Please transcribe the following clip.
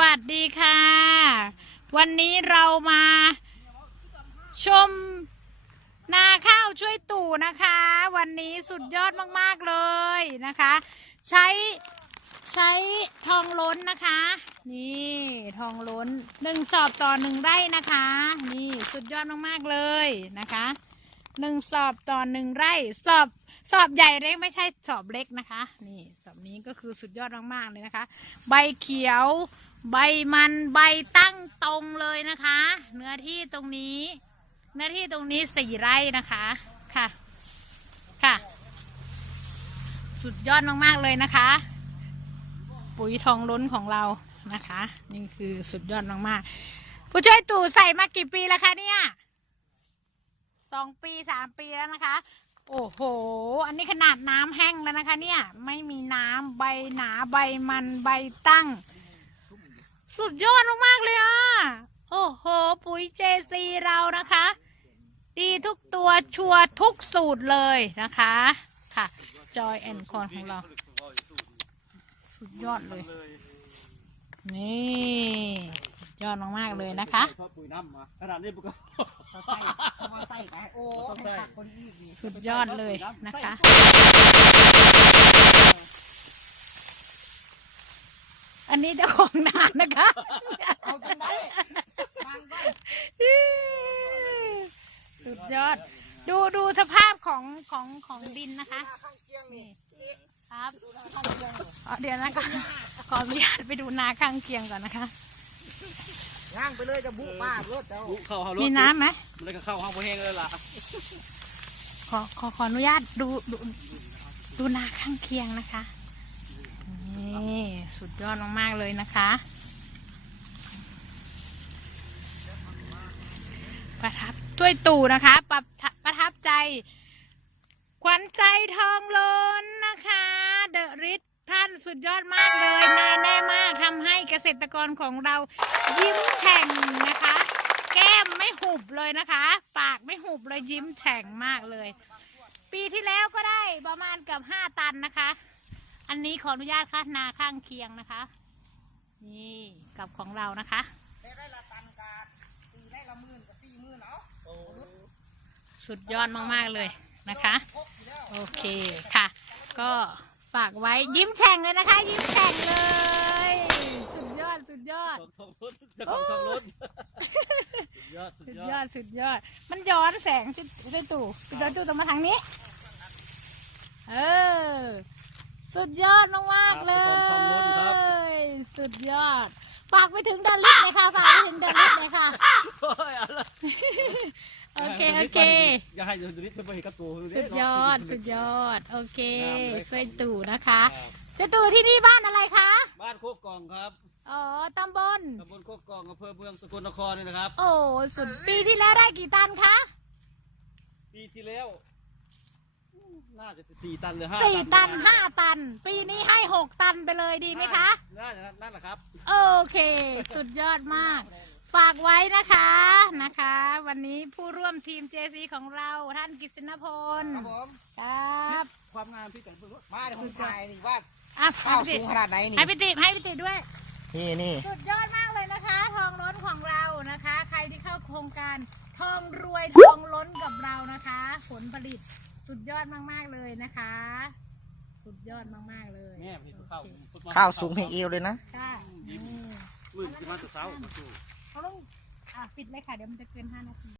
วัสดีค่ะ วันนี้เรามา ชม นาข้าวช่วยตู่นะคะ วันนี้สุดยอดมากๆเลยนะคะ ใช้ใช้ทองล้นนะคะ นี่ทองล้นหนึ่งสอบต่อหนึ่งไร่นะคะ นี่สุดยอดมากๆเลยนะคะหนึ่งสอบต่อหนึ่งไร่สอบสอบใหญ่เล็กไม่ใช่สอบเล็กนะคะ นี่สอบนี้ก็คือสุดยอดมากๆเลยนะคะ ใบเขียว ใบมันใบตั้งตรงเลยนะคะ เนื้อที่ตรงนี้ เนื้อที่ตรงนี้สี่ไร่นะคะค่ะค่ะ สุดยอดมากๆเลยนะคะ ปุ๋ยทองล้นของเรานะคะ นี่คือสุดยอดมากๆผู้ช่วยตู่ใส่มากี่ปีแล้วคะเนี่ยสองปีสามปีแล้วนะคะ โอ้โห อันนี้ขนาดน้ำแห้งแล้วนะคะ เนี่ย ไม่มีน้ำใบหนาใบมันใบตั้ง สุดยอดมากๆเลยอะ โอ้โห ปุ๋ยเจซีเรานะคะ ดีทุกตัวชัวร์ทุกสูตรเลยนะคะ ค่ะจอยแอนคอนของเรา สุดยอดเลย นี่ยอดมากๆเลยนะคะชอบปุ๋ยน้ำมาขนาดนี้ปุ๊กก็เขาใส่เขามาใส่กันโอ้ให้ตักคนอีกนี่สุดยอดเลยนะคะ อันนี้เจ้าของนานะคะ เอาจนได้บางบ้านสุดยอด ดูดูสภาพของของของดินนะคะ ข้างเคียงนี่นี่ครับดูนะข้างเคียงนี่อ๋อเดี๋ยวนะคะ ขออนุญาตไปดูนาข้างเคียงก่อนนะคะ ย่างไปเลยจะบุป้ารถเจ้าบุเข้าห้องรถมีน้ำไหมมันเลยก็เข้าห้องพอแห้งเลยล่ะขอขอขออนุญาตดูดูดูนาข้างเคียงนะคะนี่สุด ยอดมาก ๆ เลยนะคะประทับช่วยตู่นะคะประประทับใจ ขวัญใจทองล้นนะคะ เดอะริทท่านสุดยอดมากเลยแน่แน่มากทำให้เกษตรกรของเรายิ้มแฉ่งนะคะ แก้มไม่หุบเลยนะคะ ปากไม่หุบเลยยิ้มแฉ่งมากเลย ปีที่แล้วก็ได้ประมาณเกับห้าตันนะคะ อันนี้ขออนุญาตค่ะนาข้างเคียงนะคะ นี่กับของเรานะคะได้ได้ละตันกาตีได้ละหมื่นกับสี่หมื่นเอาสุดยอดมากๆเลยนะคะครบอยู่แล้วโอเคค่ะ ก็ฝากไว้ยิ้มแฉ่งเลยนะคะ ยิ้มแฉ่งเลย สุดยอดสุดยอดทองทองรถเจ้าของทองรถสุดยอดสุดสุดยยออดดสุดยอดมันย้อนแสงจุดจุดตู่จุดตู่ต้องมาทางนี้ เออ สุดยอดมากๆเลยสุดยอดฝากไปถึงเดนลิสเลยค่ะฝากไปถึงเดนลิสเลยค่ะโอ้ยเอะไรโอเคโอเค อย่าให้ดูนิดเพื่อนไปเห็นกับตัวสุดยอดสุดยอด โอเคงามเลยช่วยตู่นะคะครับเจะตู่ที่นี่บ้านอะไรคะบ้านโคกกองครับอ๋อตำบลตำบลโคกกองอำเภอเมืองสกลนครนี่นะครับ โอ้สุดปีที่แล้วได้กี่ตันคะปีที่แล้ว น่าจะสี่ตันหรือห้าสี่ตันห้าตัน ปีนี้ให้หกตันไปเลยดีไหมคะ น่าจะนั่นแหละครับ โอเค สุดยอดมาก ฝากไว้นะคะนะคะ วันนี้ผู้ร่วมทีม JC ของเราท่านกิษณพลครับผมครับความงามที่แต่งเพื่อนรถมาเดี๋ยวผมถ่ายนี่ว่าอะข้าวให้สูพี่งขนาดไหนนี่ให้พี่ติให้พี่ติด้วยนี่นี่สุดยอดมากเลยนะคะ ทองล้นของเรานะคะ ใครที่เข้าโครงการทองรวยทองล้นกับเรานะคะ ผลผลิต สุดยอดมากๆเลยนะคะ สุดยอดมากๆเลยแม่พี่ข้าวโอเคข้าวสูงเพียงเอวเลยนะ ค่ะนี่มือที่มาแต่เช้าเขาต้องอะปิดเลยค่ะ เดี๋ยวมันจะเกินห้านาที